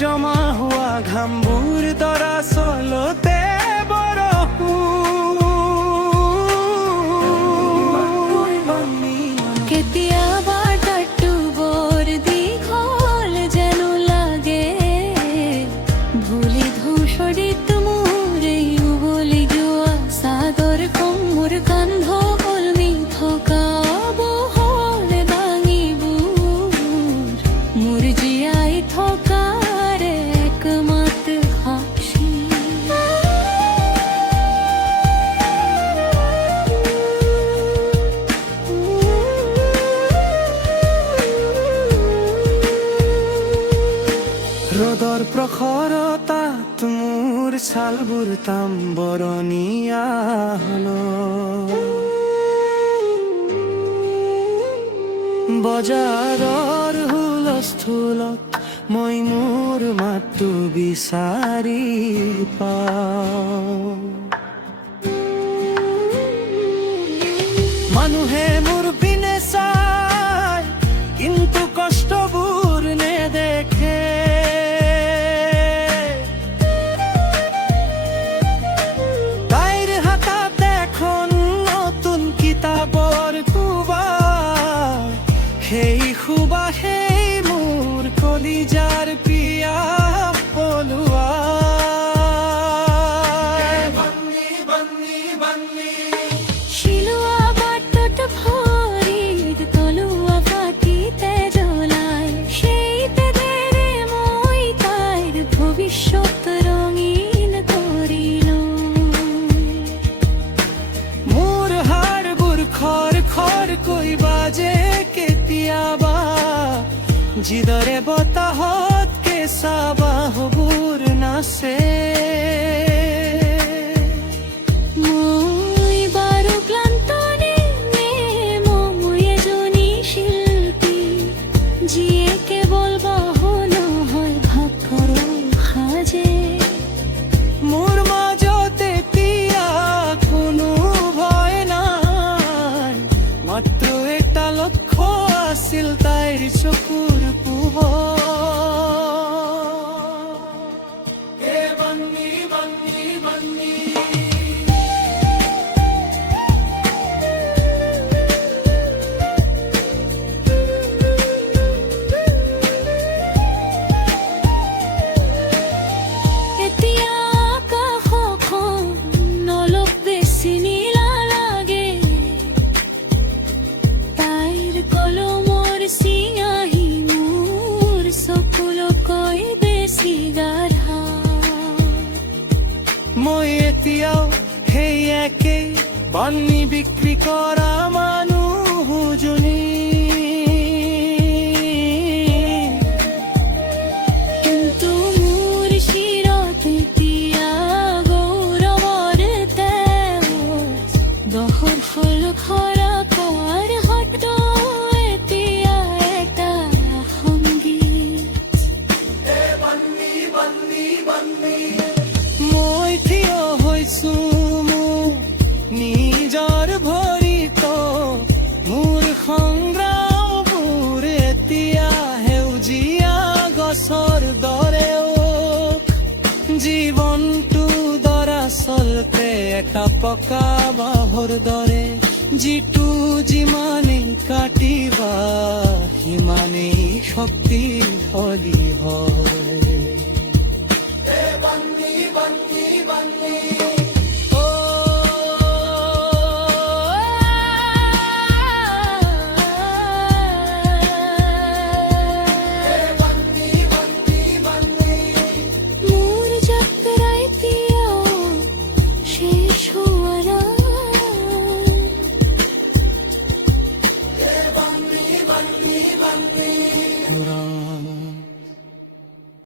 জমা হওয়া ঘাম্বুর দরা চলতে কেতিয়াবা তাট্টু বৰ দীঘল যেন লাগে ভুলি ধূসৰিত মোৰ এই উবলি যোৱা চাদৰখন মোৰ কান্ধ কলমি থকা বহল দাঙিবোৰ মোৰ জীয়াই থকাৰ একমাত্ৰ সাক্ষী। ৰ'দৰ প্ৰখৰতাত মোৰ ছালবোৰ তাম বৰণীয়া হল বজাৰৰ হুলস্থুলত মই মোৰ মাতটো বিচাৰি পাওঁ। মানুহে মোৰ পিনে চাই কিন্তু কষ্টবোৰ নেদেখে। তাইৰ হাতত এখন নতুন কিতাপৰ খুবাৰ, সেই সুবাসে মোৰ কলিজাৰ প্ৰিয়া পলুৱা। শিলোৱা বাটত ভৰিত তলুৱা ফাটিতে জ্বলাই সেই তেজেৰে মই তাইৰ ভৱিষ্যত ৰঙীন কৰিলো। মোৰ হাড়বোৰ খৰ খৰকৈ বাজে কেতিয়াবা, যিদৰে বতাহত কেঁচা বাহুবোৰ নাচে। মই বাৰু ক্লান্ত নে মই এজনী শিল্পী, যিয়ে কেৱল বাহন হয় ভাগ্যৰ সাজে। মোৰ মাজত এতিয়া কোনো ভয় নাই, মাত্ৰ এটা লক্ষ্য আছিল তাইৰ চকুৰ পোহৰ। বন্নি বন্নি বন্নি এতিয়া আকাশখন অলপ বেছি নীলা লাগে, তাইৰ কলমৰ চিঙাহী মোৰ চকুলকৈ বেছি গাঢ়া। মই এতিয়াও সেই একেই বন্নি বিক্ৰী কৰা মানুহজনী। কিন্তু মোৰ শিৰত এতিয়া গৌৰৱৰ তেজ, দহৰ ফল খৰা কাৰ হত এতিয়া এটা সংগীত। মই থিয় হৈছো মোৰ নিজৰ ভৰিত, মোৰ সংগ্ৰামবোৰ এতিয়া সেউজীয়া গছৰ দৰেও। জীৱনটো দৰাচলতে এটা পকা বাঁহৰ দৰে, যিটো যিমানেই কাটিবা সিমানেই শক্তিশালী হয়। বন্দি বন্দি বন্দি